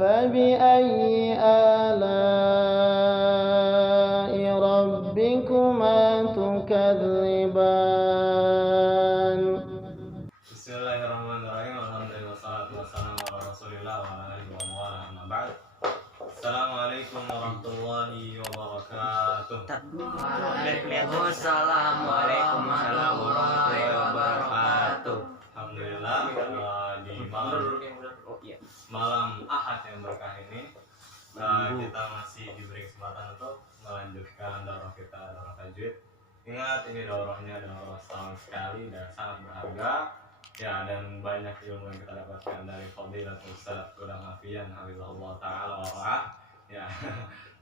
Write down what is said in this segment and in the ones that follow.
فبأي آلاء ربكما تكذبان Bismillahirrahmanirrahim. Alhamdulillah wassalatu wassalamu ala Rasulillah wa ala alihi wa mawala amma ba'd. Assalamualaikum warahmatullahi wabarakatuh. Assalamualaikum warahmatullahi wabarakatuh. Alhamdulillah di malam Ahad yang berkah ini kita masih diberi kesempatan untuk melanjutkan daurah kita, daurah tajwid. Ingat, ini daurahnya daurah setahun sekali dan sangat berharga ya, dan banyak ilmu yang kita dapatkan dari Fadilatul Ustaz Qudam Afian hafizahullah ta'ala wa ya.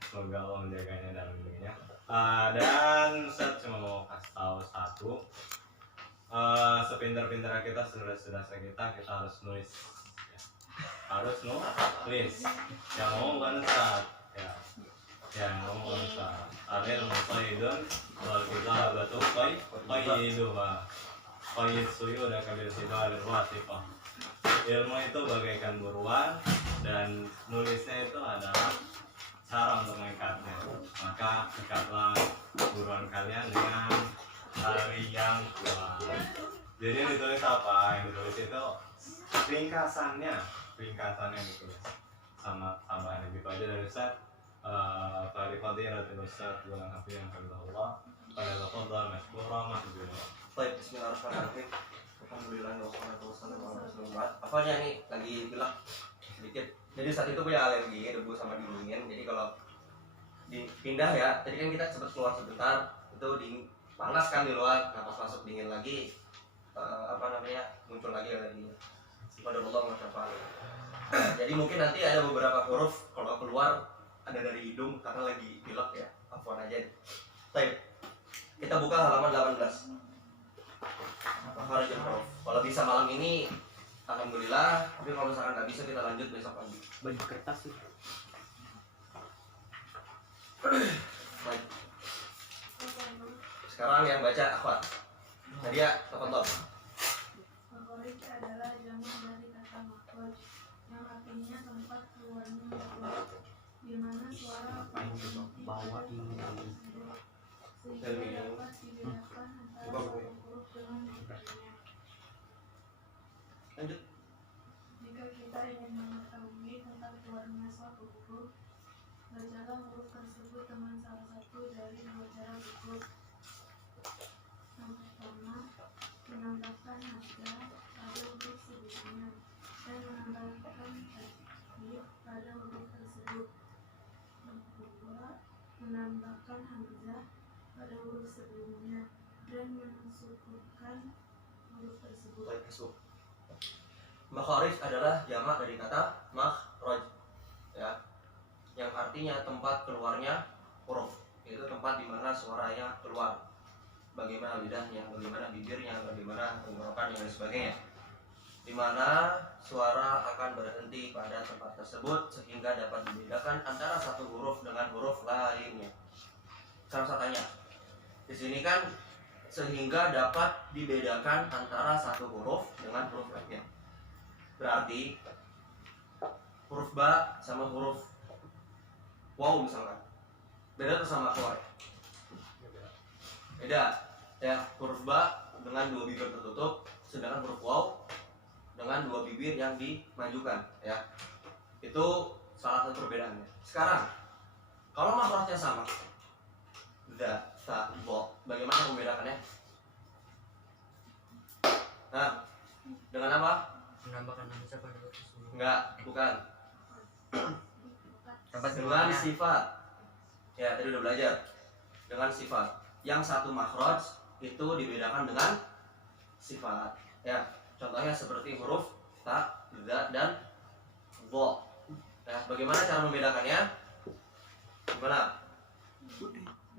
Semoga Allah menjaganya dan melindunginya. Dan Ustaz cuma mau kasih tahu satu, sepintar-pintar kita, sedasar kita harus nulis ya. Harus nulis yang ngomong bukan Ustaz ya, yang ngomong bukan Ustaz. Adil musaidun wal kitabatu qayyiduha qayyid suyuda kabil sibalir wasifah. Ilmu itu bagaikan buruan dan nulisnya itu adalah cara untuk mengikatnya. Maka ikatlah buruan kalian dengan tali yang kuat. Jadi yang ditulis apa? Yang ditulis itu ringkasannya ditulis sama gitu aja dari Ustaz. Fadhilatul Ustaz Qudam Afian hafizahullah pada tafadhal mashkura mahjura. Baik, bismillahirrahmanirrahim. Alhamdulillah wassalatu wassalamu ala Rasulillah. Apanya nih lagi bilang sedikit. Jadi saat itu punya alergi debu sama dingin. Jadi kalau dipindah ya, tadi kan kita sempat keluar sebentar, itu panas kan di luar, nah pas masuk dingin lagi muncul lagi alerginya. Pada Allah masyaallah. Jadi mungkin nanti ada beberapa huruf kalau keluar ada dari hidung karena lagi pilek ya. Afwan aja. Baik. Kita buka halaman 18. Kalau bisa malam ini alhamdulillah, tapi kalau misalkan nggak bisa kita lanjut besok pagi. Baju kertas sih. Baik. Sekarang yang baca akhwat. Nadia, tafadhol. Makhraj adalah jamak dari kata makhraj yang artinya tempat keluarnya makhluk, di mana suara berhenti pada tempat tersebut, sehingga dapat dibedakan antara satu huruf dengan berikutnya. Lanjut. Jika kita ingin mengetahui tentang keluarnya suatu huruf, bacalah huruf tersebut dengan salah satu dari dua cara berikut. Yang pertama, menambahkan harga pada huruf sebelumnya dan menambahkan tasdid pada huruf tersebut. Yang kedua, menambahkan hamzah pada huruf sebelumnya dan mensukunkan huruf tersebut. Baik, masuk. Makharij adalah jamak dari kata makhraj ya, yang artinya tempat keluarnya huruf. Itu tempat di mana suaranya keluar. Bagaimana lidahnya, bagaimana bibirnya, bagaimana tenggorokan dan sebagainya. Di mana suara akan berhenti pada tempat tersebut sehingga dapat dibedakan antara satu huruf dengan huruf lainnya. Saya tanya, di sini kan sehingga dapat dibedakan antara satu huruf dengan huruf lainnya. Berarti huruf ba sama huruf waw misalkan beda atau sama keluar? Beda ya. Huruf ba dengan dua bibir tertutup, sedangkan huruf waw dengan dua bibir yang dimajukan ya. Itu salah satu perbedaannya. Sekarang kalau makhrajnya sama, da, sa, bo, bagaimana membedakannya? Nah, dengan apa? Menambahkan hamzah pada huruf sebelumnya. Enggak, bukan. Tempat Dengan keluarnya. sifat. Ya, tadi udah belajar. Dengan sifat. Yang satu makhraj itu dibedakan dengan sifat. Ya, contohnya seperti huruf ta, za, dan dha. Nah, bagaimana cara membedakannya? Gimana?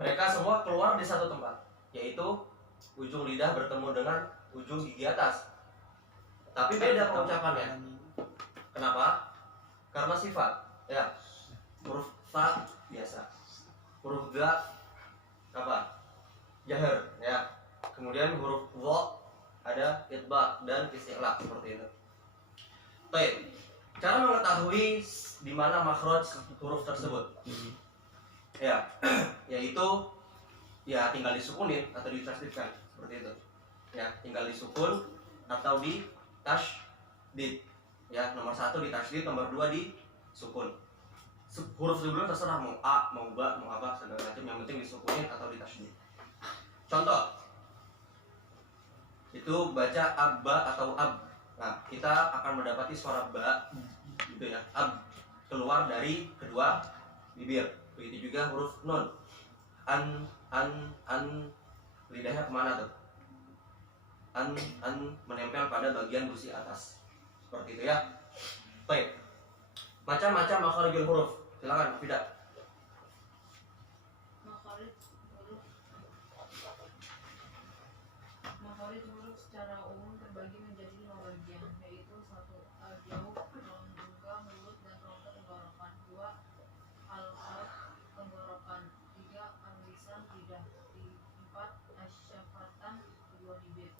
Mereka semua keluar di satu tempat, yaitu ujung lidah bertemu dengan ujung gigi atas. Tapi beda pengucapannya. Kenapa? Karena sifat. Ya. Huruf ta biasa. Huruf ga apa? Jahar, ya. Kemudian huruf dha ada itba dan isti'la seperti itu. Baik. Cara mengetahui di mana makhraj huruf tersebut, ya, yaitu ya tinggal disukunin atau ditasydidkan seperti itu. Ya, tinggal disukun atau di tasydid. Ya, nomor 1 di tasydid, nomor 2 di sukun. Huruf sebelumnya terserah mau a, mau ba, mau apa segala macam, yang penting disukunin atau di tasydid. Contoh, itu baca abba atau ab. Nah, kita akan mendapati suara ba gitu ya, ab keluar dari kedua bibir. Begitu juga huruf nun. An lidahnya kemana tuh? An menempel pada bagian gusi atas. Seperti itu ya. Baik. Macam-macam makharijul huruf. Silakan, tidak. Makhraj huruf secara umum terbagi menjadi 5 bagian, yaitu 1. Al-jauh, rongga mulut dan rongga tenggorokan. 2. Al-khalq, tenggorokan. 3. Al-lisan, lidah. 4. Asyafatan, kedua bibir.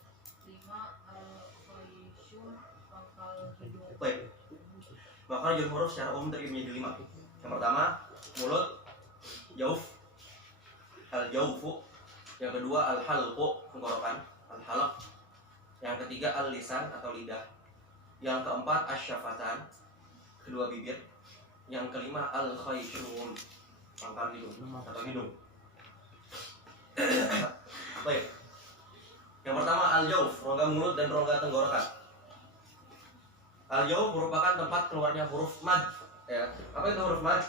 5. Al-khayshum, pangkal hidung. Baik. Makharijul huruf secara umum terbagi menjadi 5. Yang pertama, mulut, jauf, al-jaufu. Yang kedua, al-halqu, tenggorokan, al-halq. Yang ketiga, al-lisan atau lidah. Yang keempat, asyafatan, kedua bibir. Yang kelima, al-khayshum, pangkal hidung atau hidung. Baik. Yang pertama, al-jauf, rongga mulut dan rongga tenggorokan. Al-jauf merupakan tempat keluarnya huruf mad. Ya, apa itu huruf mad?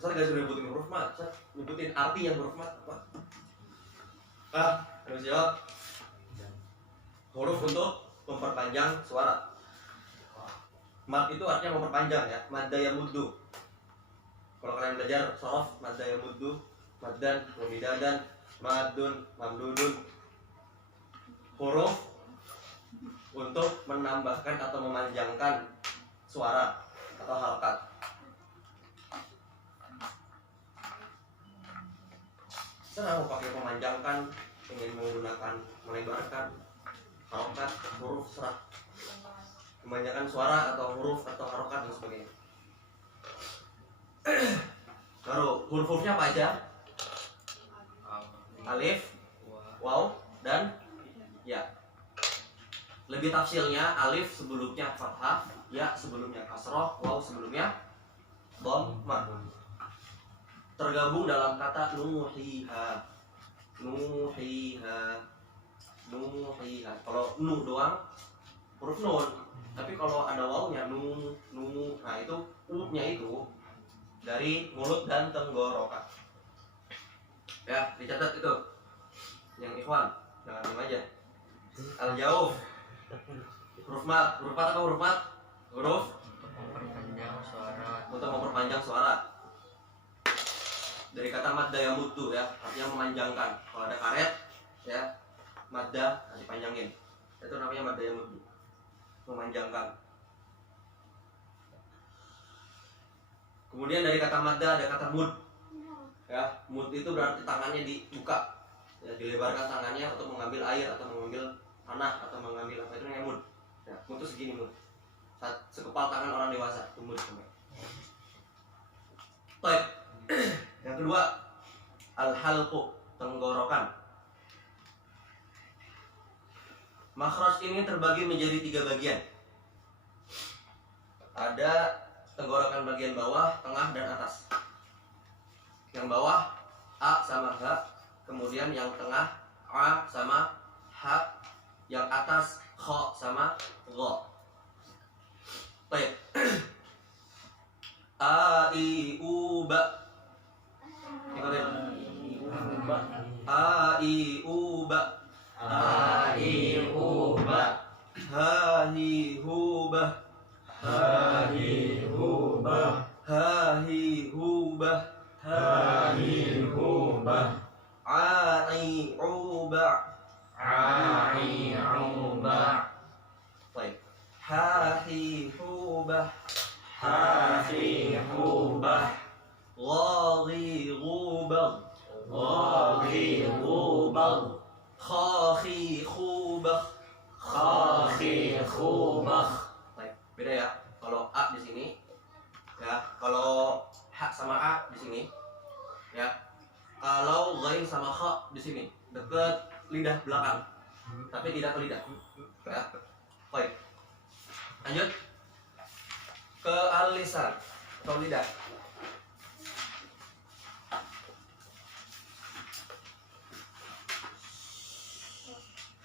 Saya gak sudah nyebutin huruf mad, saya nyebutin arti yang huruf mad apa? Harus jawab. Huruf untuk memperpanjang suara. Mad itu artinya memperpanjang ya, madda yamuddu. Kalau kalian belajar shorof, madda yamuddu, maddan, mumidadan, madun, mamdudun. Huruf untuk menambahkan atau memanjangkan suara atau harakat. Saya mau pakai memanjangkan, ingin menggunakan melebarkan harokat, huruf serah, memanjangkan suara atau huruf atau harokat dan sebagainya. Baru huruf-hurufnya apa aja? Alif, waw, dan ya. Lebih tafsilnya, alif sebelumnya fathah, ya sebelumnya kasroh, waw sebelumnya dhammah. Tergabung dalam kata nuhiha. Nuhiha. Kalau nu doang huruf nun, tapi kalau ada wawnya nu. Nah itu u-nya itu dari mulut dan tenggorokan. Ya, dicatat itu. Yang ikhwan, jangan diam aja. Al-jauf. Huruf mat, huruf mat apa huruf mat? Huruf memperpanjang suara. untuk memperpanjang suara. Dari kata madda yamuddu ya, artinya memanjangkan. Kalau ada karet ya, madda dipanjangin. Itu namanya madda yamuddu. Memanjangkan. Kemudian dari kata madda ada kata mud. Ya, mud itu berarti tangannya dibuka. Ya, dilebarkan tangannya untuk mengambil air atau mengambil tanah atau mengambil apa itu namanya mud. Ya, mud itu segini mud. Sekepal tangan orang dewasa, itu mud. Baik. Yang kedua, al-halqu, tenggorokan. Makhraj ini terbagi menjadi 3 bagian. Ada tenggorokan bagian bawah, tengah, dan atas. Yang bawah a sama h, kemudian yang tengah a sama h, yang atas kha sama gha. Baik. A i u ba. Ikutin. A i u ba. A I U Ba. Ha hi hu ba. Ha Hi Hu Ba. Ha hi hu ba. Ha Hi Hu Ba. A i u ba. A I U Ba. Baik. Ha hi hu ba. Ha Hi Hu Ba. Gha ghi gu ba. Gha Ghi Gu Ba. Kha khi khu ba. Kha Khi Khu Ba. Baik. Beda ya. Kalau A di sini, ya. Kalau H sama A di sini, ya. Kalau ghain sama kha di sini, dekat lidah belakang, tapi tidak ke lidah. Ya. Baik. Lanjut ke al-lisan atau lidah.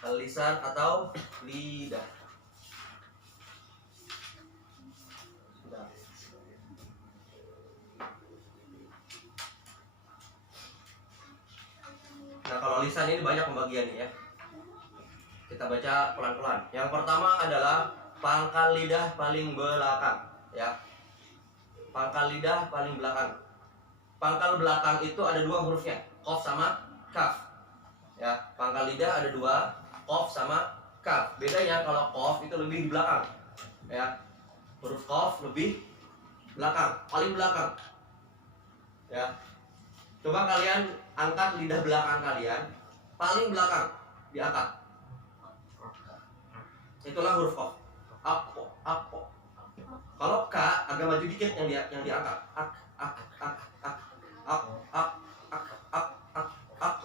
Al-lisan atau lidah. Nah, kalau lisan ini banyak pembagiannya ya. Kita baca pelan-pelan. Yang pertama adalah pangkal lidah paling belakang, ya. Pangkal lidah paling belakang. Pangkal belakang itu ada dua hurufnya, qaf sama kaf. Ya, pangkal lidah ada dua, qaf sama kaf. Bedanya kalau qaf itu lebih di belakang. Ya. Huruf qaf lebih belakang, paling belakang. Ya. Coba kalian angkat lidah belakang kalian, paling belakang diangkat. Itulah huruf qaf. Akko, akko. Kalau k agak maju dikit yang diangkat. Ak, ak, ak, ak, ak, ak, ak, ak, ak, ak.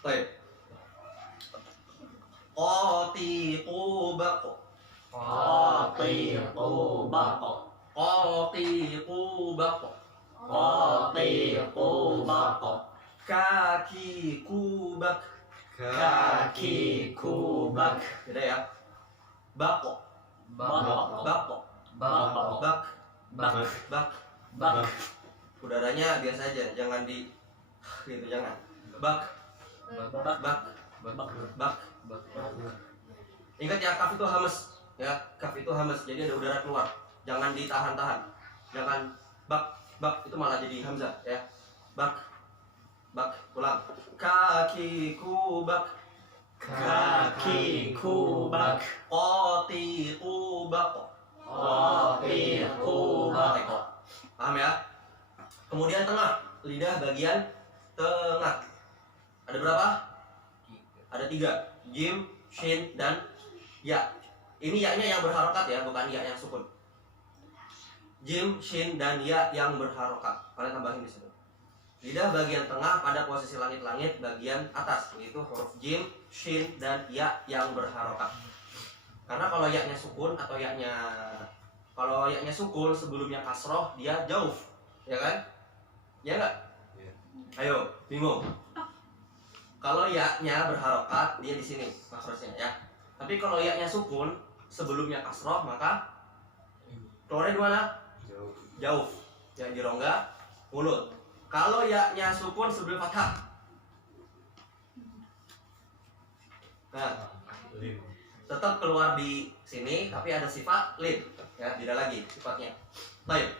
Baik. Qatiqu baqo. Qatiqu baqo. Qatiqu baqo. Qatiqu baqo. Kaki kubak. Kaki kubak. Beda ya. Bako. Baqo. Bako. Baqo. Bak. Bak. Bak. Bak. Udaranya biasa aja, jangan di gitu, jangan. Bak. Bak. Bak. Bak. Bak. Ingat ya, kaf itu hamas. Ya, kaf itu hamas. Jadi ada udara keluar. Jangan ditahan-tahan. Jangan bak. Bak itu malah jadi hamzah ya. Bak. Bak. Ulang. Kaki kubak. Kaki kubak. Qati kubak. Qatiqu baqo. Paham ya? Kemudian tengah, lidah bagian tengah. Ada berapa? Ada 3. Jim, shin, dan ya. Ini ya-nya yang berharokat ya, bukan ya yang sukun. Jim, shin, dan ya yang berharokat. Kalian tambahin di situ. Lidah bagian tengah pada posisi langit-langit bagian atas, yaitu huruf jim, shin, dan ya yang berharokat. Karena kalau ya-nya sukun atau kalau ya-nya sukun sebelumnya kasroh dia jauh, ya kan? Ya enggak? Iya. Ayo, bingung. Kalau ya-nya berharokat dia di sini makrosnya ya. Tapi kalau ya-nya sukun sebelumnya kasroh maka keluarnya di mana? Jauh. Jauh. Yang di rongga mulut. Kalau ya-nya sukun sebelum fathah. Nah, Lim. tetap keluar di sini tapi ada sifat lid ya, beda lagi sifatnya. Baik.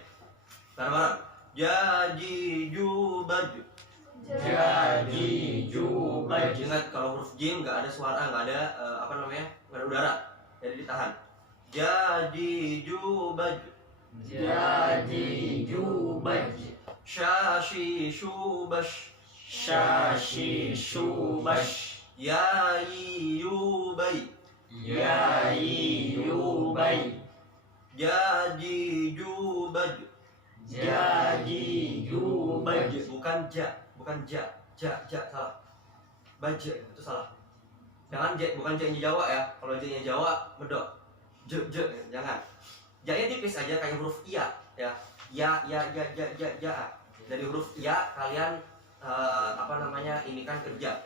Bareng-bareng. Jaji jubaju. Jadi jubaj. Ingat kalau huruf jim nggak ada suara, nggak ada nggak ada udara, jadi ditahan. Jadi jubaju. Jadi jubaj. Syashi shubash. Syashi shubash. Yai yubai. Yai yubay. Jadi jubaju. Jadi jubaj. Bukan ja, bukan ja, salah. Baja itu salah. Jangan ja, bukan ja-nya Jawa ya. Kalau ja-nya Jawa medok. Je, jangan. Ja-nya tipis aja kayak huruf iya ya. Ya. Dari huruf ya kalian ini kan kerja.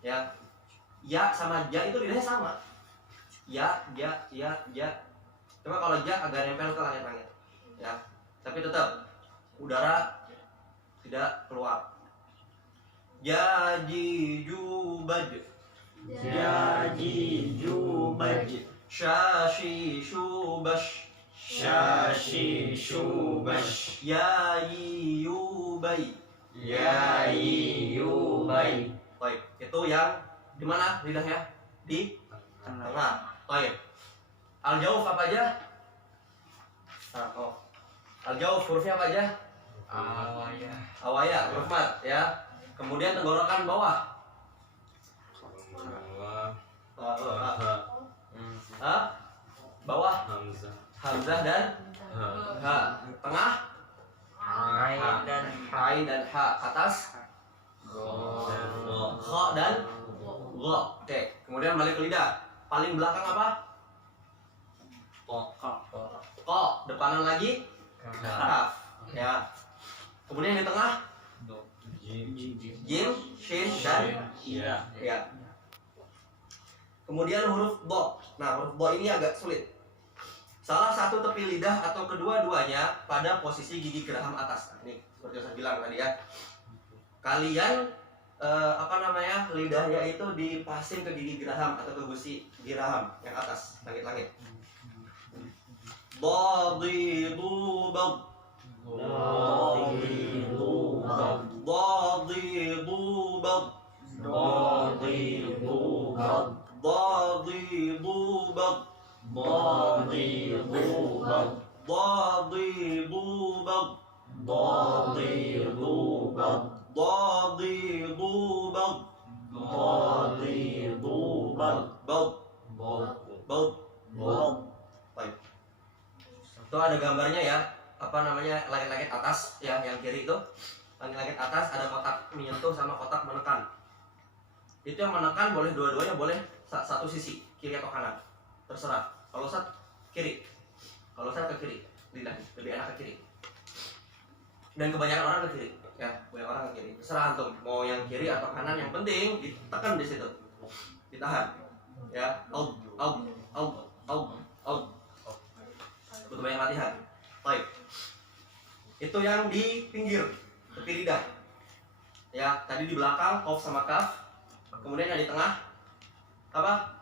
Ya. Ya sama ja itu lidahnya sama. Ya. Cuma kalau ja agak nempel ke langit-langit. Ya. Tapi tetap udara tidak keluar. Jadi jubaj. Jadi jubaj. Syashi shubash. Syashi shubash. Yai yubai. Yai yubay. Baik, itu yang di mana lidahnya? Di tengah. Baik. Al-jauf apa aja? Al-jauf hurufnya apa aja? Awaya. Awaya, huruf mat ya. Kemudian tenggorokan bawah. Bawah. Hah? bawah Hamzah. hamzah dan Ha. ha, tengah Ain dan ain dan ha, atas Dan Ro. kha dan gha. Oke, kemudian balik ke lidah. Paling belakang apa? Ko. Ko, depanan lagi kaf. Ya. Kemudian di tengah Jim. jim, shin dan Ya. ya. Kemudian huruf bo. Nah, huruf bo ini agak sulit. Salah satu tepi lidah atau kedua-duanya pada posisi gigi geraham atas. Nah, ini seperti yang saya bilang tadi ya. Kalian lidahnya itu dipasing ke gigi geraham atau ke gusi geraham yang atas, langit-langit. Dadidu bad. Dadidu bad. Dadidu bad. Dadidu bad. Dadidu bad. Dadidu bad. Dadidu bad. Dadidu bad. Dadidu bad. Dadidu bad. Bad. Bad. Bad. Bad. Baik. Itu ada gambarnya ya. Langit-langit atas ya, yang kiri itu. Langit-langit atas ada kotak menyentuh sama kotak menekan. Itu yang menekan boleh dua-duanya, boleh satu sisi, kiri atau kanan. Terserah. Kalau saya kiri. Kalau saya ke kiri, lebih enak ke kiri. Dan kebanyakan orang ke kiri. Ya, banyak orang ke kiri. Terserah antum mau yang kiri atau kanan, yang penting ditekan di situ. Ditahan. Ya, out. Butuh banyak latihan. Baik. Itu yang di pinggir, tepi lidah. Ya, tadi di belakang qaf sama kaf. Kemudian yang di tengah apa?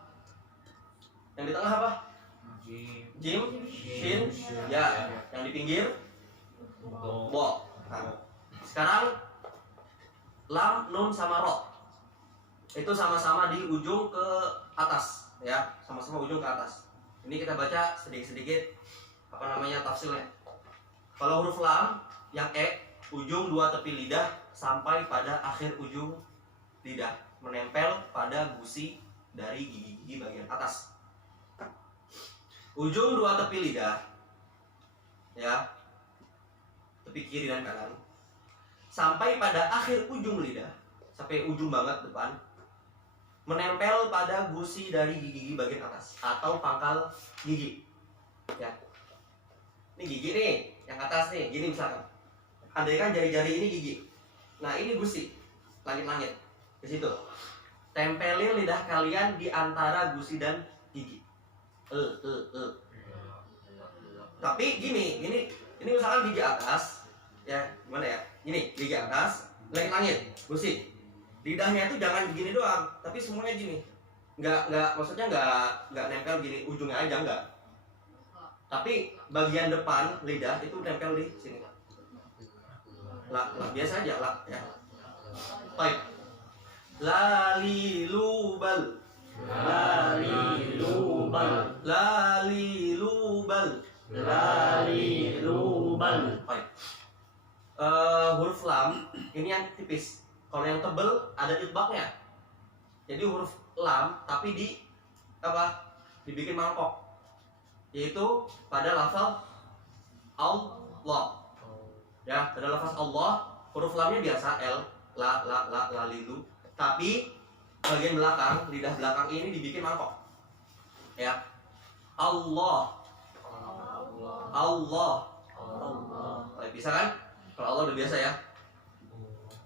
Yang di tengah apa? Jim, shin, ya. Yang di pinggir bo. Nah, sekarang lam, nun sama ro. Itu sama-sama di ujung ke atas, ya. Sama-sama ujung ke atas. Ini kita baca sedikit-sedikit tafsirnya. Kalau huruf lam yang ujung dua tepi lidah sampai pada akhir ujung lidah, menempel pada gusi dari gigi-gigi bagian atas. Ujung dua tepi lidah, ya, tepi kiri dan kanan, sampai pada akhir ujung lidah, sampai ujung banget depan, menempel pada gusi dari gigi-gigi bagian atas atau pangkal gigi. Ya, ini gigi nih, yang atas nih, gini misalkan. Andaikan jari-jari ini gigi, nah ini gusi, langit-langit di situ. Tempelin lidah kalian di antara gusi dan gigi. Tapi gini misalkan gigi atas, ya gimana ya? Gini, gigi atas, langit-langit, gusi. Lidahnya itu jangan begini doang, tapi semuanya gini. Maksudnya nggak nempel gini ujungnya aja, enggak. Tapi bagian depan lidah itu nempel di sini. Lah biasa aja lah ya. Baik. Lalilubal. Lalilubal. Lalilubal. Lalilubal. Baik. Huruf lam ini yang tipis. Kalau yang tebel ada itbaqnya. Jadi huruf lam tapi dibikin mangkok. Yaitu pada lafal Allah. Ya, pada lafaz Allah, huruf lamnya biasa L, la lilu. Tapi bagian belakang, lidah belakang ini dibikin mangkok. Ya. Allah. Baik, bisa kan? Kalau Allah udah biasa ya.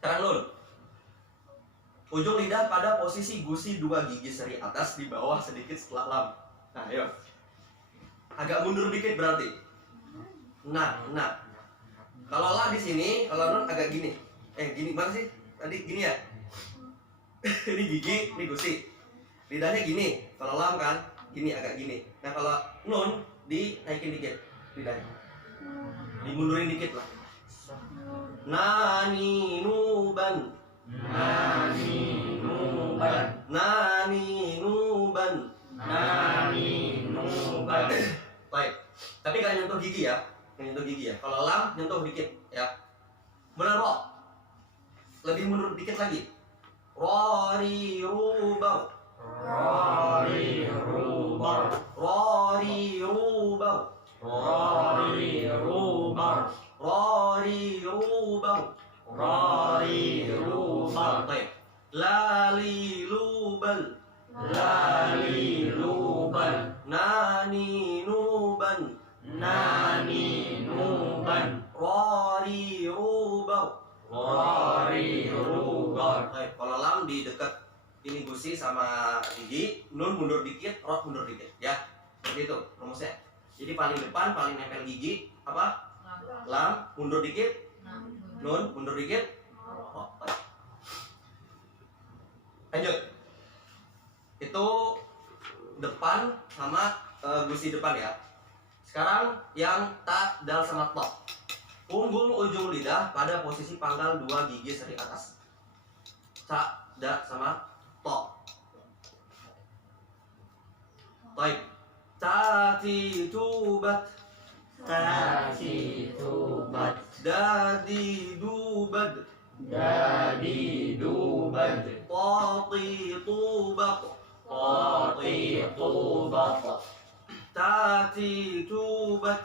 Sekarang nun. Ujung lidah pada posisi gusi dua gigi seri atas di bawah sedikit setelah lam. Nah, ayo. Agak mundur dikit berarti. Nah. Kalau la di sini, kalau nun agak gini. Gini mana sih? Tadi gini ya. Ini gigi, ini gusi. Lidahnya gini. Kalau lam kan gini, agak gini. Nah, kalau nun dinaikin dikit lidahnya. Dimundurin dikit lah. Nani nuban. Nani nuban. Nani nuban. Nani nuban. Baik. Tapi gak nyentuh gigi ya. Kalau lam nyentuh dikit ya. Benar ro. Lebih mundur dikit lagi. Rori rubal. Rori rubar. Rori rubau. Rori rubar. Rori rubau. Rori rubar. Baik. Lali lubal. Lali lubal. Nani nuban. Nani nuban. Rori rubau. Rori rubar. Baik, kalau lam di dekat ini gusi sama gigi, nun mundur dikit, ro mundur dikit, ya. Seperti itu rumusnya. Jadi paling depan, paling nempel gigi, apa? Lam, mundur dikit, nun, mundur dikit, ro. Baik. Lanjut. Itu depan sama gusi depan ya. Sekarang yang ta, dal sama to. Punggung ujung lidah pada posisi pangkal 2 gigi seri atas. Ta, da sama to. Baik. Tati tubat. Tati tubat. Dadi dubad. Dadi dubad. Tati tubat. Tati tubat. Tati tubat.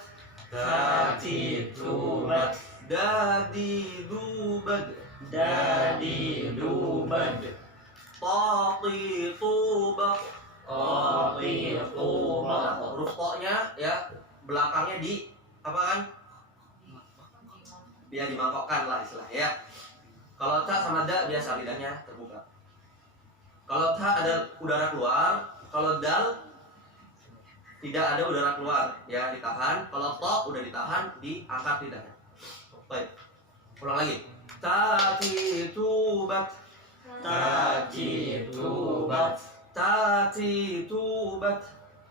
Tati tubat. Dadi dubad. Dadi dubad. Tati tubat. Tati tubat. Huruf to-nya ya belakangnya di apa kan? Biar dimangkokkan lah istilahnya ya. Kalau ta sama da biasa lidahnya terbuka. Kalau ta ada udara keluar, kalau dal tidak ada udara keluar, ya ditahan. Kalau to udah ditahan, diangkat lidahnya. Baik. Ulang lagi. Tati tubat. Tati tubat. Tati tubat.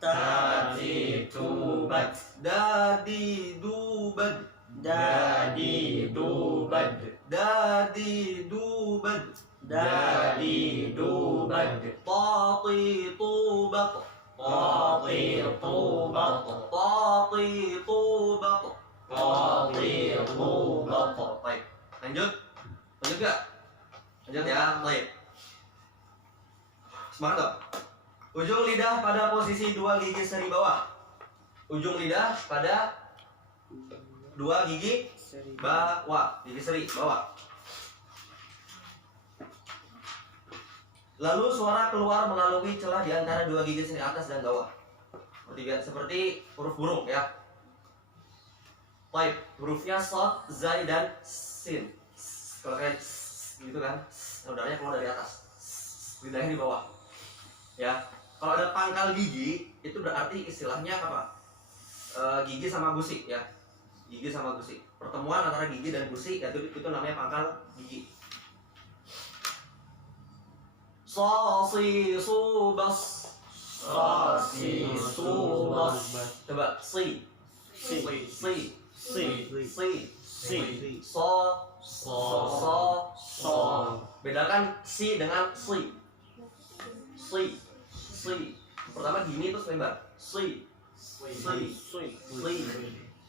Tati tubat. Dadi dubad. Dadi dubad. Dadi dubad. Dadi dubad. Tati tubat. Tati tubat. Tati tubat. Tati tubat. Baik. Lanjut. Lanjut gak? Lanjut ya. Baik. Semangat dong. Ujung lidah pada posisi 2 gigi seri bawah. Ujung lidah pada 2 gigi bawah, gigi seri bawah. Lalu suara keluar melalui celah di antara 2 gigi seri atas dan bawah. Seperti huruf burung ya. Baik, hurufnya sod, zai dan sin. Kalau kayak gitu kan, udaranya keluar dari atas, lidahnya di bawah. Ya, kalau ada pangkal gigi itu berarti istilahnya apa? Gigi sama gusi ya. Gigi sama gusi. Pertemuan antara gigi dan gusi itu namanya pangkal gigi. Sosi subas. Sosi subas. Coba si. Si. Si. Si. Si. Si. So. So. So. So. Bedakan si dengan si. Si. Si. Pertama gini terus lebar. Si. Si. Si.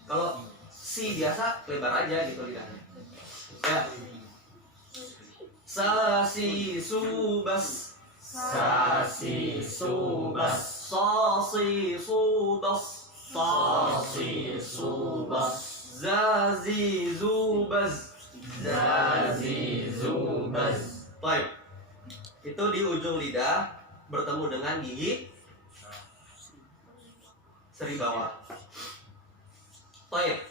Kalau si biasa lebar aja gitu lidahnya. Ya. Sasi subas. Sasi subas. Sasi subas. Sasi subas. Zazi zubaz. Zazi zubaz. Baik. Itu di ujung lidah bertemu dengan gigi seri bawah. Baik.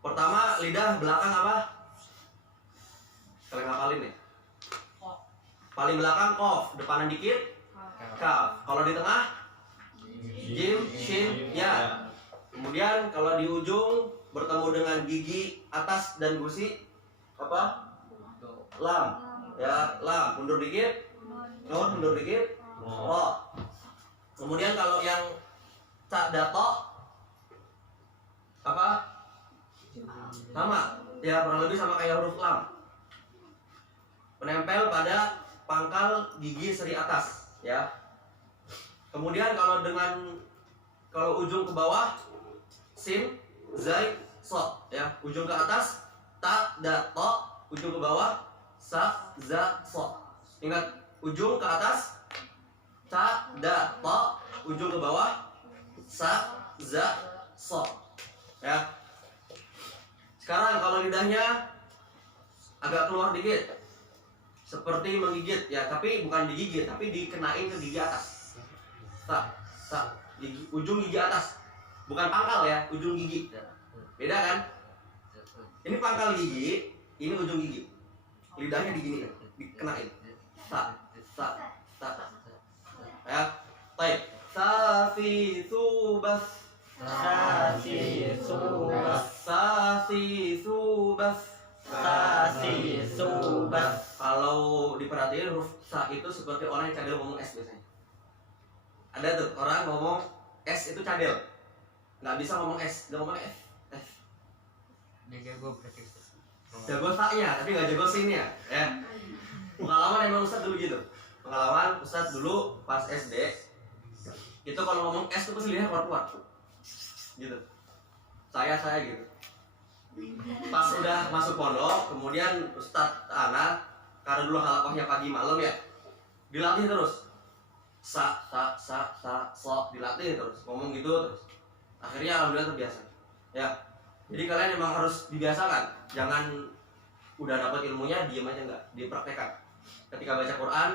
Pertama lidah belakang apa? Kalian ngapalin nih. Paling belakang kof, depanan dikit kaf. Kalau di tengah jim, shin, ya. Kemudian kalau di ujung bertemu dengan gigi atas dan gusi apa? Lam. Ya, lam. Mundur dikit. Nun, mundur dikit. Ro. Kemudian kalau yang tak dato apa? Sama. Ya, kurang lebih sama kayak huruf lam. Menempel pada pangkal gigi seri atas, ya. Kemudian kalau ujung ke bawah sin, zai, so, ya. Ujung ke atas ta, da, to. Ujung ke bawah sa, za, so. Ingat, ujung ke atas ta, da, ta, ujung ke bawah, sa, za, so. Ya. Sekarang kalau lidahnya agak keluar dikit, seperti menggigit ya, tapi bukan digigit, tapi dikenain ke gigi atas. Ta, gigi, ujung gigi atas, bukan pangkal ya, ujung gigi. Beda kan? Ini pangkal gigi, ini ujung gigi. Lidahnya digini, dikenain. Ta. Ya, baik. Safi subas. Sasi subas. Sasi subas. Sasi subas. Kalau diperhatiin huruf sa itu seperti orang yang cadel ngomong S biasanya. Ada tuh orang ngomong S itu cadel, nggak bisa ngomong S, dia ngomong F. Dia jago berarti. Jago saknya, tapi nggak jago sinnya. Ya. Pengalaman emang Ustadz dulu gitu. Pengalaman Ustadz dulu pas SD, itu kalau ngomong S itu pasti lidahnya keluar-keluar. Gitu. Saya gitu. Pas udah masuk pondok, kemudian Ustadz anak, karena dulu halaqahnya pagi malam ya, dilatih terus. Sa, so, dilatih terus, ngomong gitu terus. Akhirnya alhamdulillah terbiasa. Ya. Jadi kalian emang harus dibiasakan. Jangan udah dapat ilmunya diam aja, enggak, dipraktekkan. Ketika baca Quran,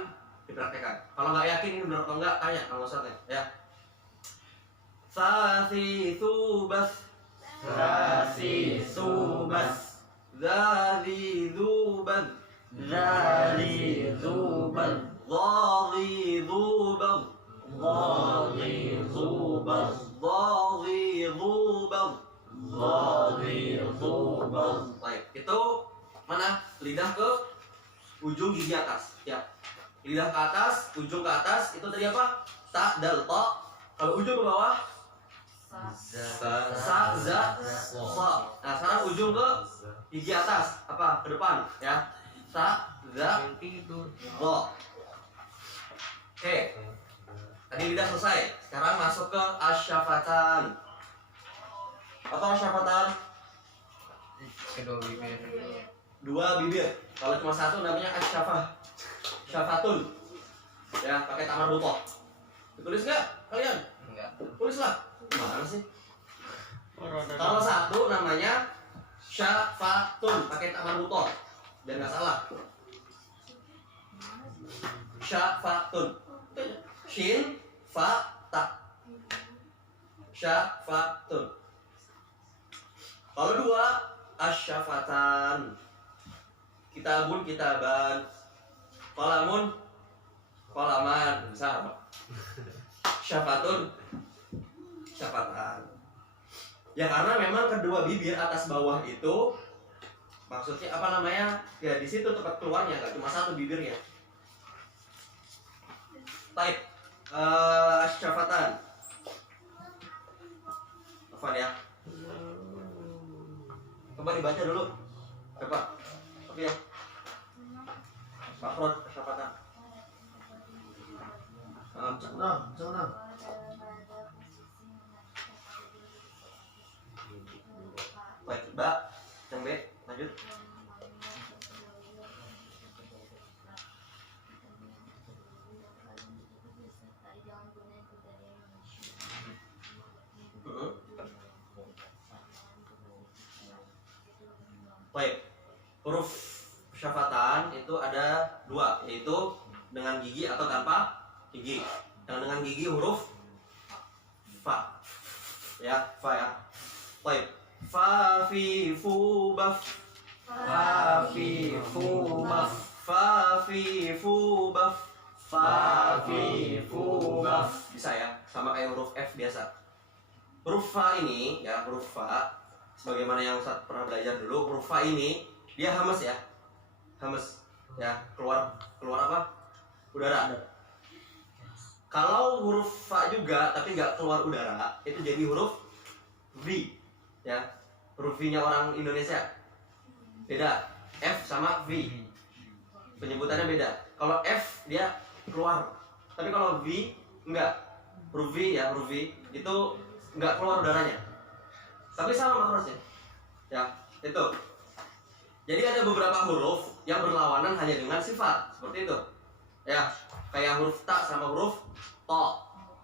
dipraktekkan. Kalau nggak yakin ini benar atau enggak, tanya sama ustadznya, ya. Sasi subas. Sasi subas. Zali zuban. Zali zuban. Dhali zuban. Dhali zuban. Dhali zuban. Dhali zuban. Baik, itu mana? Lidah ke ujung gigi atas, ya. Lidah ke atas, ujung ke atas, itu tadi apa? Ta, dal, ta. Kalau ujung ke bawah, sa, za, so. Nah, sekarang ujung ke gigi atas, apa? Ke depan, ya. Sa, za, so. Oke. Tadi lidah selesai. Sekarang masuk ke asyafatan. Apa asyafatan? Kedua bibir. Dua bibir. Kalau cuma satu namanya asyafah. Syafatun. Ya, pakai tamar butoh. Ditulis nggak kalian? Enggak. Tulislah. Mana sih? Kalau satu namanya syafatun, pakai tamar butoh. Biar nggak salah. Syafatun. Shin, fa, ta. Syafatun. Kalau dua, asyafatan. Kitabun, kitaban. Qalamun, qalaman. Bisa. Syafatun, syafatan. Ya karena memang kedua bibir atas bawah itu maksudnya apa namanya? Ya di situ tempat keluarnya, nggak cuma satu bibirnya. Baik, syafatan. Apa ya? Coba dibaca dulu. Coba. Oke ya. Makhraj syafatan. Senang. Baik, Mbak. Yang B, lanjut. Baik, huruf syafatan itu ada dua, yaitu dengan gigi atau tanpa gigi. Yang dengan gigi huruf fa, ya, fa ya. Baik, fa fi fu baf, Fa fi fu baf. fa fi fu baf, Fa fi fu baf. bisa ya, sama kayak huruf F biasa. Huruf fa ini ya, huruf fa sebagaimana yang Ustaz pernah belajar dulu, huruf fa ini dia hamas ya. Hamas ya, keluar apa? Udara. Kalau huruf fa juga tapi nggak keluar udara, itu jadi huruf V ya. Huruf V-nya orang Indonesia beda. F sama V penyebutannya beda. Kalau F dia keluar, tapi kalau V enggak. Huruf V ya, huruf V itu enggak keluar udaranya, tapi sama makrosnya ya. Itu jadi ada beberapa huruf yang berlawanan hanya dengan sifat seperti itu. Ya, kayak huruf ta sama huruf to.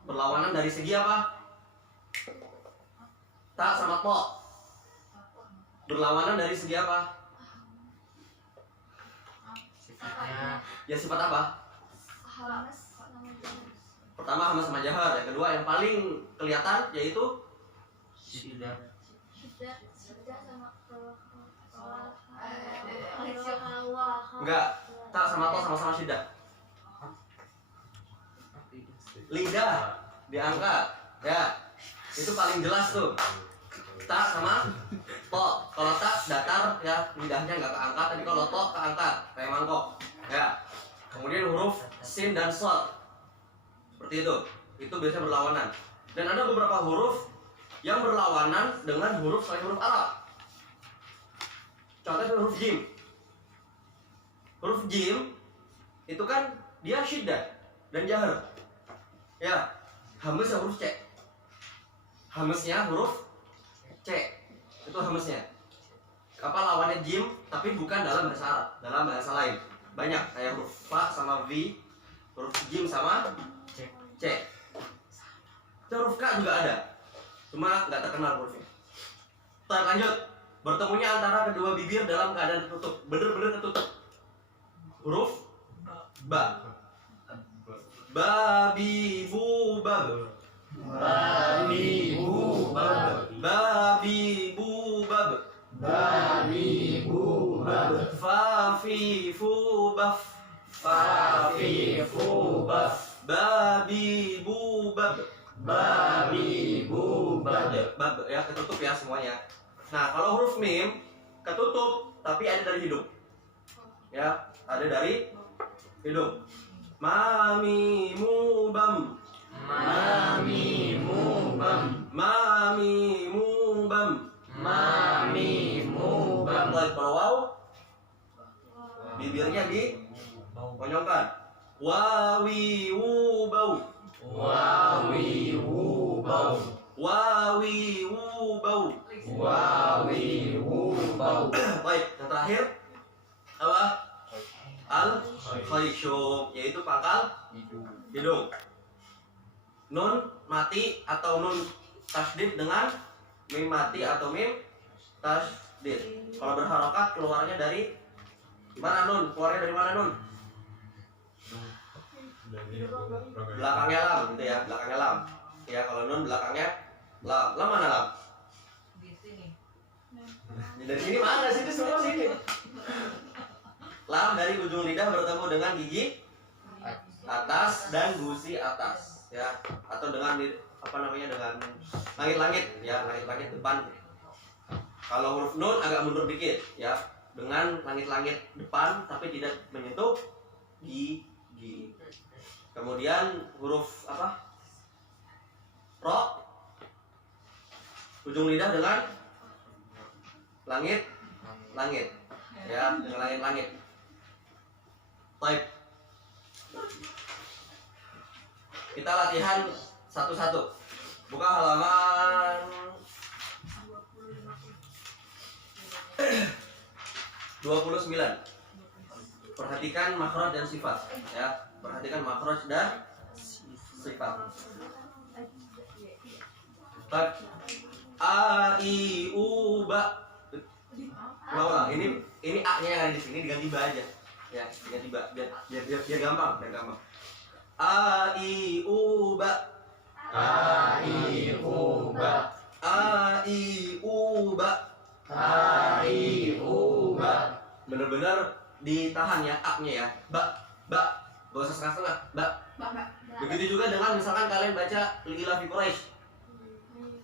Berlawanan dari segi apa? Ta sama to. Berlawanan dari segi apa? Sifatnya Ya sifat apa? Hamas sama jahar. Pertama hamas sama jahar, yang kedua yang paling kelihatan yaitu Syiddah. Syiddah sama enggak, ta sama to sama-sama syiddah. Lidah diangkat, ya itu paling jelas tuh. Ta sama to. Kalau ta datar ya lidahnya nggak keangkat, tapi kalau to keangkat kayak mangkok. Ya. Kemudian huruf sin dan shad seperti itu. Itu biasanya berlawanan. Dan ada beberapa huruf yang berlawanan dengan huruf selain huruf Arab. Contohnya huruf jim. Huruf jim itu kan dia syiddah dan jahar. Ya, hamzah huruf C. Hamzahnya huruf C. Itu hamzahnya. Apa lawannya jim tapi bukan dalam bahasa Arab, dalam bahasa lain. Banyak kayak huruf fa sama v, huruf jim sama C. Itu huruf K juga ada. Cuma nggak terkenal hurufnya. Kita lanjut. Bertemunya antara kedua bibir dalam keadaan tertutup. Bener-bener tertutup. Huruf ba. Babi bu bab. Babi bu bab. Babi bu bab. Babi bu bab. Fafi fu baf. Fafi fu baf. Babi bu bab. Babi bu bab. Bab ya ketutup ya semuanya. Nah kalau huruf mim ketutup tapi ada dari hidung. Ya ada dari hidung. Mami mubam. Mami mubam. Mami mubam. Mami mubam. Kalau waw bibirnya dikonyongkan. Wawi wubau. Wawi wubau. Wawi wubau. Wawi wubau. Baik, yang terakhir apa? Al khayshum, yaitu pangkal hidung. Nun mati atau nun tasdid dengan mim mati atau mim tasdid. Kalau berharokat keluarnya dari mana nun? Keluarnya dari mana nun? Belakangnya lam gitu ya, belakangnya lam. Ya kalau nun belakangnya lam. Lam mana lam? Dari sini mana sih? Itu semua sini. Lam dari ujung lidah bertemu dengan gigi atas dan gusi atas, ya, atau dengan apa namanya dengan langit-langit, ya, langit-langit depan. Kalau huruf nun agak mundur dikit, ya, dengan langit-langit depan tapi tidak menyentuh gigi. Kemudian huruf apa? Ro, ujung lidah dengan langit, ya, dengan langit-langit. Baik. Kita latihan satu-satu. Buka halaman 29. Perhatikan makhraj dan sifat, ya. Perhatikan makhraj dan sifat. Baik. A I U ba. Ulang. Ini A-nya yang ada di sini diganti ba aja. Ya, diganti ba biar gampang, biar gampang. A I U ba. A I U ba. A I U ba. A I U ba. Bener-bener ditahan ya A-nya ya. Ba. Gak usah setengah-setengah. Ba. Begitu juga dengan misalkan kalian baca Liila fi Quraisy.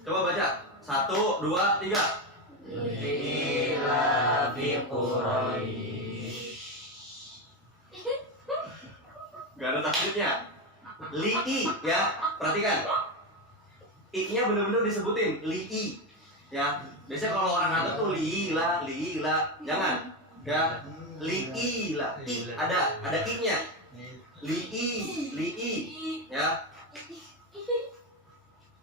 Coba baca. 1, 2, 3. Liila fi Quraisy. Gak ada tasdidnya. Li'i ya, perhatikan. I-nya bener-bener disebutin, li'i. Ya, biasanya kalau orang ngantuk tuh li'ila. Jangan. Ya, li'ila. I ada i-nya. Li'i. Ya.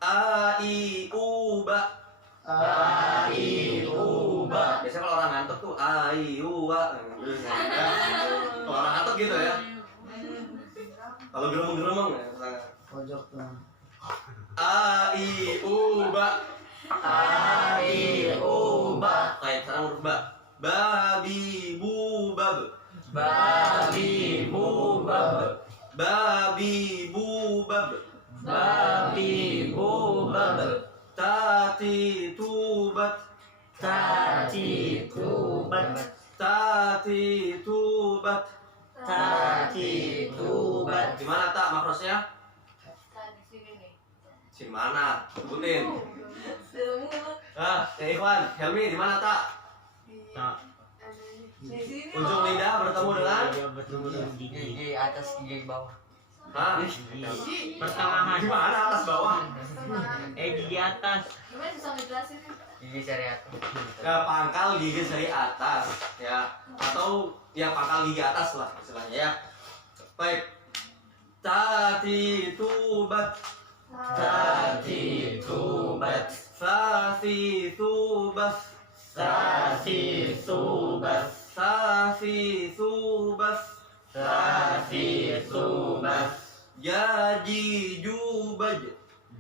A I U ba. A I U ba. Biasanya kalau orang ngantuk tuh a I U ba. Kalau orang ngantuk gitu ya. Kalau geremeng ya pasangan. Pojok tuh. A I U ba. A I U ba. Baik, sekarang huruf ba. Babi bu bab. Babi bu bab. Babi bu bab. Babi bu bab. Tati tubat. Tati tubat. Tati tubat. Tati tubat. Gimana tak makrosnya? Di mana? Sebutin. Ya Ikhwan, Helmi di mana tak? Ujung lidah bertemu dengan Gigi atas gigi bawah. hah? Pertengahan. Gimana atas bawah? Gigi atas. Gimana susah ngejelasin? Gigi seri atas. Pangkal gigi seri atas ya, atau ya pangkal gigi atas lah istilahnya ya. Baik. Tati tubat. Tati tubat. Safi tubat. Tati tubat. Safi tubat. Tati tubat. Jadi jubaj.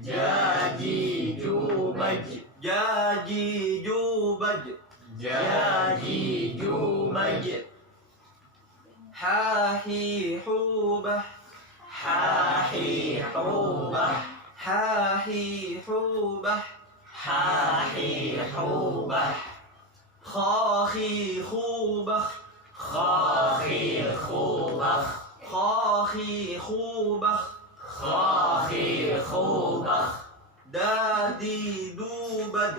Jadi jubaj. Jadi jubaj. Jadi jubaj. Hahi hubah. Hahi hubah. Hahi hubah. Hahi hubah. Khahi khubah. Khahi khubah. Khahi khubah. Khahi khubah. Dadi dubad.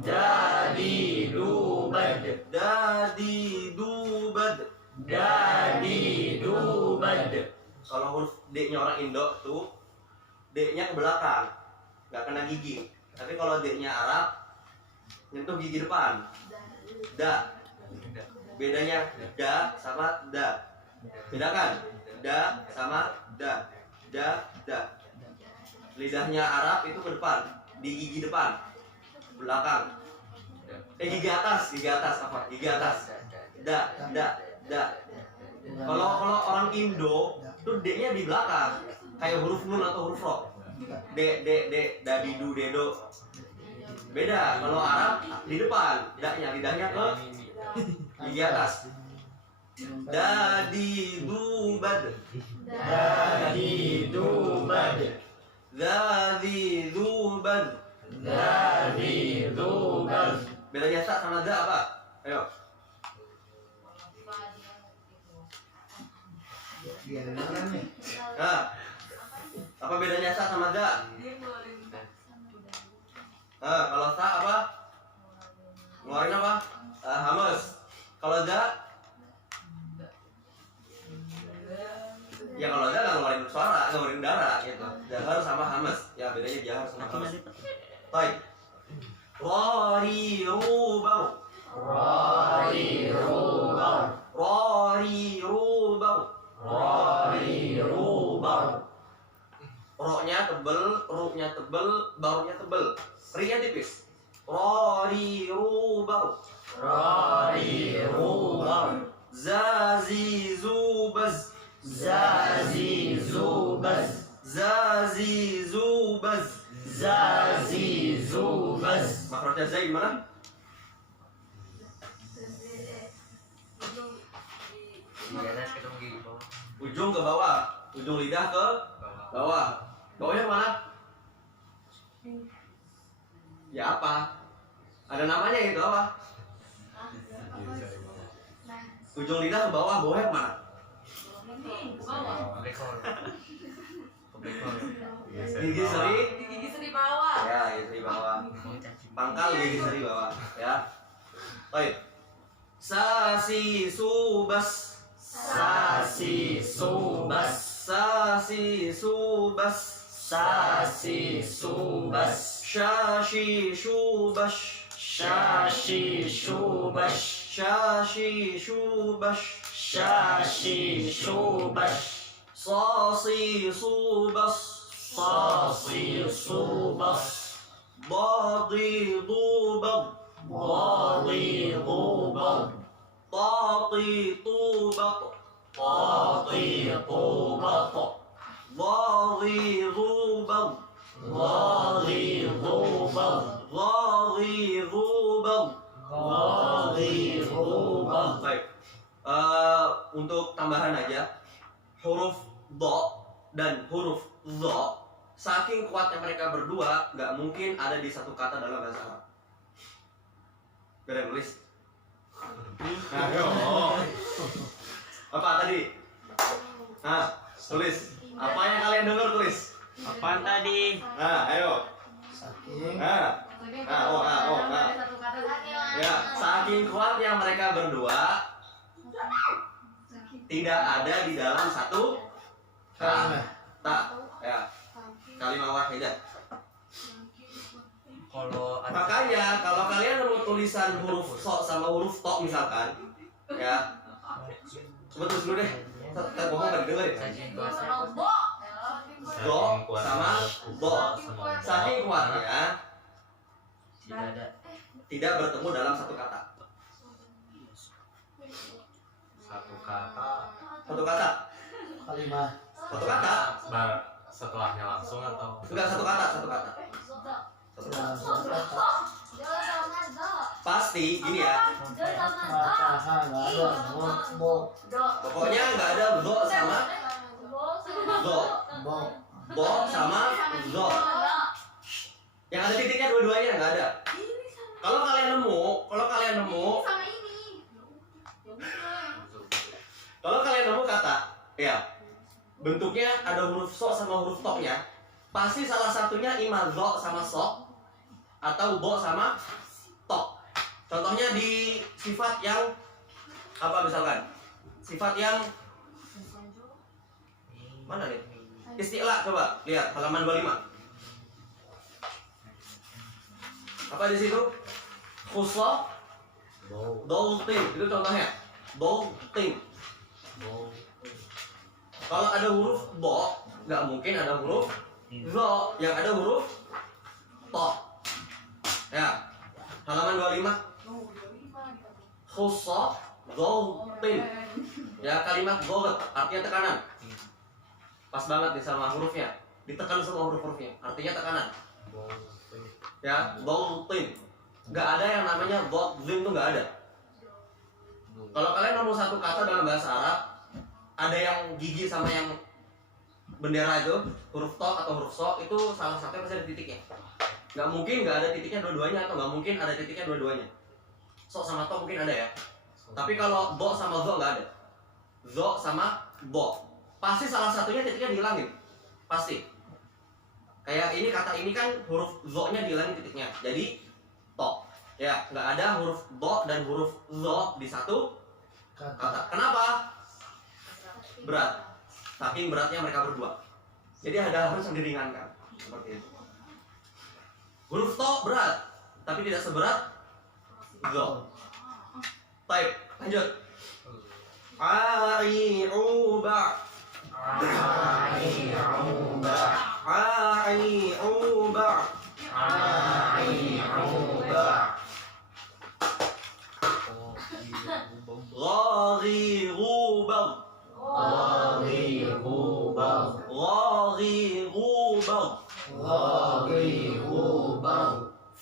Dadi dubad. Dadi dubad. Dadi dubad. Kalau huruf D-nya orang Indo tuh D-nya ke belakang, nggak kena gigi. Tapi kalau D-nya Arab nyentuh gigi depan. Da. Bedanya da sama da. Bedakan. Da sama da. Da, da. Lidahnya Arab itu ke depan, di gigi depan, belakang. Gigi atas apa? Gigi atas. Da, da, da. Kalau orang Indo tuh D-nya di belakang, kayak huruf nun atau huruf ro. D, dadi du, dedo. Beda. Kalau Arab di depan, da-nya, lidahnya ke gigi atas. Dadi dubad. Dadi dubad. Dadi dubad. Dadi dubad. Bedanya sa sama da apa? Ayo. Nah, apa bedanya sa sama da? Nah, kalau sa apa? Ngeluarin apa? Hamas. Kalau da? Ya kalau da nggak ngeluarin suara, nggak ngeluarin darah gitu. Jahar sama hamas. Ya bedanya jahar sama hamas. Baik. Rari rubau. Rari rubau. Rari rubau. Rari rubau. Ro-nya tebel, ru-nya tebel, bau-nya tebel. Ri-nya tipis. Rari rubau. Rari rubau. Zazi zubaz. Zazi zubaz. Zazi zubaz. Zazi zubaz. Makrotnya zai gimana? Gigi atas ketemu gigi bawah. Ujung ke bawah, ujung lidah ke bawah. Bawahnya mana? Ya apa? Ada namanya gitu apa? Ujung lidah ke bawah, bawahnya kemana? Gigi seri. Gigi seri bawah. Ya, gigi seri bawah. Pangkal gigi seri bawah. Ya. Baik. Sasi subas. Sasi subas. Sasi subas. Sasi subas. Shashi shubash. Shashi shubas. Shashi shubash. Shashi shubas. Sasi subas. Sasi subas. Dadi dubad. Dadi dubad. Tati tubat. Tati tubat. untuk tambahan aja, huruf do dan huruf zo saking kuatnya mereka berdua nggak mungkin ada di satu kata dalam bahasa Arab. Gak ada yang nulis. Nah, yo. Apa tadi? Nah, tulis. Apa yang kalian dengar tulis? Apaan tadi? Nah, ayo. Saking. Nah, ya, saking kuatnya mereka berdua tidak ada di dalam satu kata. Ya, kalimat wahidah. Makanya kalau kalian nemu tulisan huruf so sama huruf to misalkan, ya, coba tulis dulu deh. Saya bohong nggak didengar ya? Do sama bo, saking kuatnya tidak bertemu dalam satu kata. Satu kata. Satu kata. Kalimat. Satu kata. Setelahnya langsung atau? Enggak, satu kata, satu kata. Dalam satu kata. Pasti gini ya. Mataha nggak ada. Bo. Pokoknya nggak ada do sama do. Bo. Bo sama do. Yang ada titiknya dua-duanya nggak ada. Kalau kalian nemu, kalau kalian nemu kata, ya, bentuknya ada huruf so sama huruf to-nya, pasti salah satunya ima do sama so atau bo sama to. Contohnya di sifat yang apa misalkan? Sifat yang mana nih? Isti'la, coba lihat halaman 25. Apa di situ? Khusla Dolting, itu contohnya. Dolting. Kalau ada huruf bo, nggak mungkin ada huruf zo, yang ada huruf to. Ya, halaman 25. Khusla Dolting. Ya, kalimat goget artinya tekanan. Pas banget nih sama hurufnya, ditekan semua huruf-hurufnya, artinya tekanan. Ya, dolting. Nggak ada yang namanya dolting, tuh nggak ada. Kalau kalian nemu satu kata dalam bahasa Arab, ada yang gigi sama yang bendera itu, huruf to atau huruf so, itu salah satunya pasti ada titiknya. Nggak mungkin nggak ada titiknya dua-duanya, atau nggak mungkin ada titiknya dua-duanya. So sama to mungkin ada ya. Tapi kalau bo sama zo nggak ada. Zo sama bo, pasti salah satunya titiknya dihilangin, pasti. Kayak ini kata ini kan huruf zo-nya dihilangin titiknya, jadi to. Ya, nggak ada huruf do dan huruf zo di satu kata. Kenapa? Berat. Saking beratnya mereka berdua. Jadi ada harus yang diringankan seperti itu. Huruf to berat, tapi tidak seberat zo. Baik, lanjut. Ai'uba. Ai'uba. Ai'uba. Ai'uba. Ghaghiruba. Ghaghiruba. Ghaghiruba. Ghaghiruba.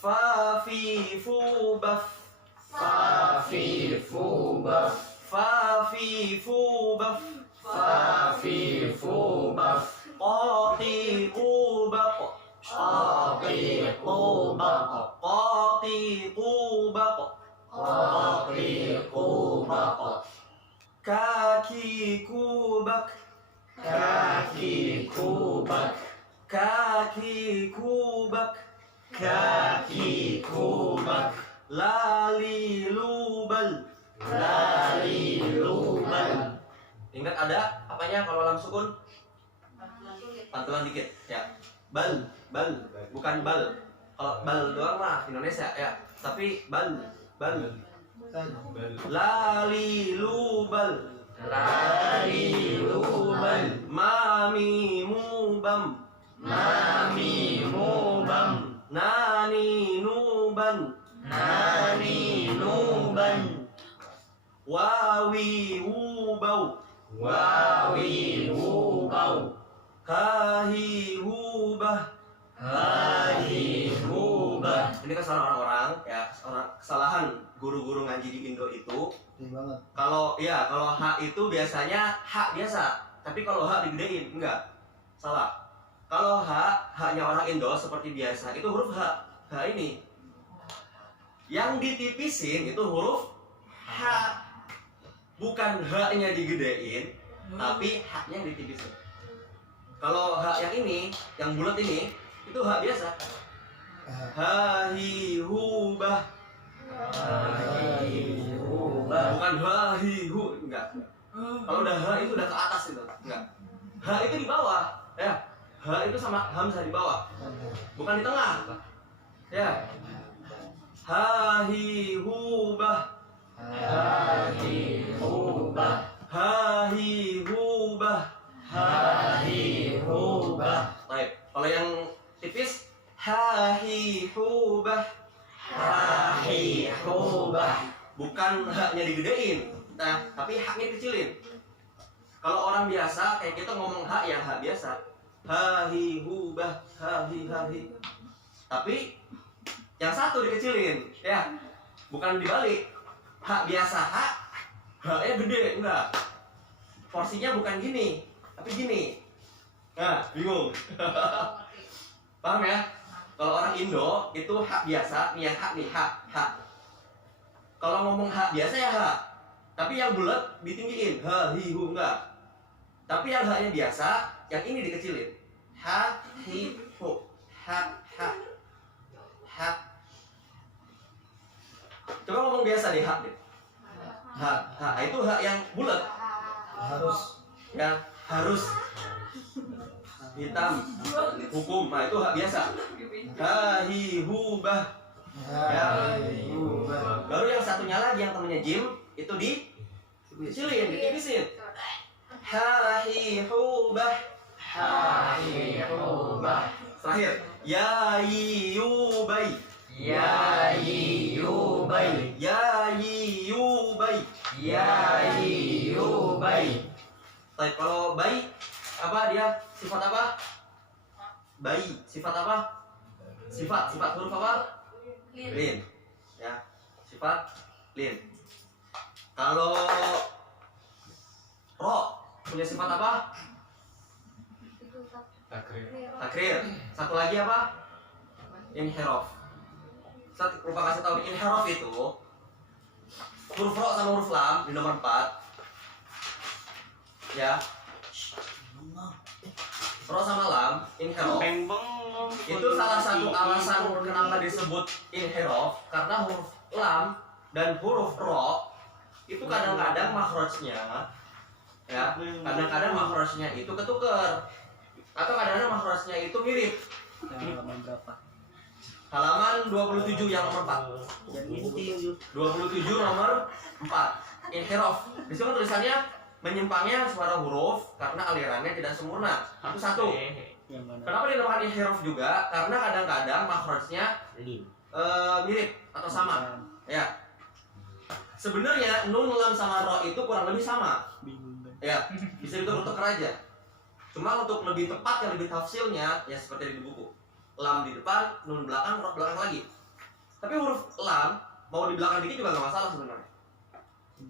Fafifuba. Fafifuba. Fafifuba. Fafifuba. Qatiquba. Qatiquba. Qatiquba. Qatiquba. Kaki kubak. Kaki kubak. Kaki kubak. Kaki kubak. Lali lubal. Lali lubal. Ingat ada apanya kalau lam sukun? Pantulan dikit ya. Bal, bukan bal. Kalau bal doang mah Indonesia ya. Tapi bal. Lali lubal. Lali lubal. Mami mubam. Mami mubam. Nani nuban. Nani nuban. Wawi wubau. Wawi wubau. Kahi hubah. Hahi hubah. Ini kesalahan orang-orang ya, kesalahan guru-guru ngaji di Indo itu Gede banget. kalau H itu biasanya H biasa, tapi kalau H digedein enggak. Salah. Kalau H-nya orang Indo seperti biasa itu huruf H. H ini. Yang ditipisin itu huruf H. Bukan H-nya digedein, tapi H-nya yang ditipisin. Kalau H yang ini, yang bulat ini, itu H biasa. Ha hi hu bah. Bukan ha hi hu, enggak. Kalau udah H itu udah ke atas itu, enggak. H itu di bawah, ya. H itu sama hamzah di bawah, bukan di tengah. Ya. Ha hi hu bah. Ha hi hu bah. Ha hi hu bah. Ha hi hu bah. Baik, kalau yang tipis ha hi hu bah. Ha hi hu bah. Bukan haknya digedein, nah tapi haknya dikecilin. Kalau orang biasa kayak kita ngomong hak ya hak biasa, ha hi hu bah, ha hi ha hi. Tapi yang satu dikecilin, ya bukan dibalik. Hak biasa hak, haknya gede enggak. Porsinya bukan gini, tapi gini. Nah bingung. Paham ya? Kalau orang Indo itu hak biasa, nih yang hak nih hak. Kalau ngomong hak biasa ya hak, tapi yang bulat ditinggiin, ha hi hu enggak. Tapi yang haknya biasa, yang ini dikecilin, ha hi hu, ha. Coba ngomong biasa deh hak deh. Ha itu hak yang bulat, Harus. ya harus hitam, hukum, nah itu hak biasa. Ha hi hu bah. Ya. Baru yang satunya lagi yang temennya Jim itu dikecilin, ditipisin. Ha hi hu bah. Ha hi hu bah. Terakhir, ya yi yu bai. Ya yi yu bai. Ya yi yu bai. Ya yi yu bai. Tapi kalau bai apa dia? Sifat apa? Bai, sifat apa? Sifat huruf apa? Lin. Ya, sifat lin. Kalau ro punya sifat apa? Takrir. Satu lagi apa? Inhiraf. Saya lupa kasih tahu, inhiraf itu huruf ro sama huruf lam di nomor 4. Ya. Ro sama lam, inhiraf. Itu salah satu alasan kenapa disebut inhiraf, karena huruf lam dan huruf ro itu kadang-kadang makhrajnya ya, kadang-kadang makhrajnya itu ketuker atau kadang-kadang makhrajnya itu mirip. Halaman berapa? Halaman 27 yang nomor 4. 27 nomor 4. Inhiraf. Di situ tulisannya menyimpangnya suara huruf karena alirannya tidak sempurna. Itu satu. Kenapa dinamakan inhiraf juga? Karena kadang-kadang makhrajnya mirip atau sama. Ya. Sebenarnya nun, lam sama ro itu kurang lebih sama. Ya, bisa ditukar aja. Cuma untuk lebih tepat, yang lebih tafsilnya ya seperti di buku. Lam di depan, nun belakang, ro belakang lagi. Tapi huruf lam mau di belakang dikit juga nggak masalah sebenarnya.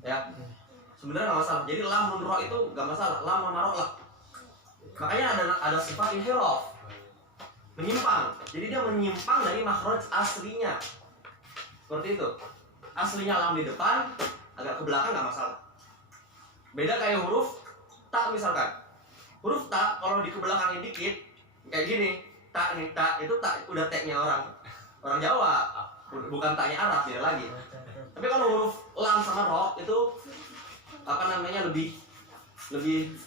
Ya. Sebenarnya nggak masalah. Jadi lam, nun, ro itu nggak masalah. Lam sama ro lah. Makanya ada sifat inhiraf, menyimpang. Jadi dia menyimpang dari makhraj aslinya. Seperti itu. Aslinya lam di depan, agak ke belakang nggak masalah. Beda kayak huruf ta misalkan. Huruf ta kalau di kebelakangin dikit kayak gini, ta nih, ta itu ta udah t-nya orang Jawa, bukan ta-nya Arab beda lagi. Tapi kalau huruf lam sama ro itu apa namanya lebih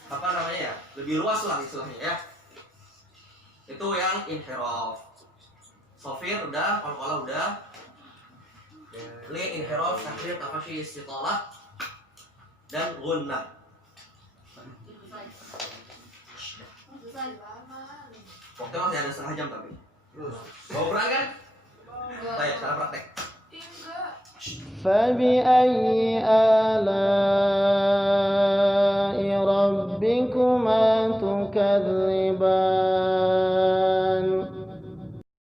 apa namanya ya, lebih luas lah istilahnya ya. Itu yang inhiraf. Sofir udah, qalqalah udah. Lin, inhiraf, takrir, tafashi, istitalah dan gunnah. Waktu masih ada setengah jam tapi. Mau berang kan? Baik, sekarang praktek. فبأي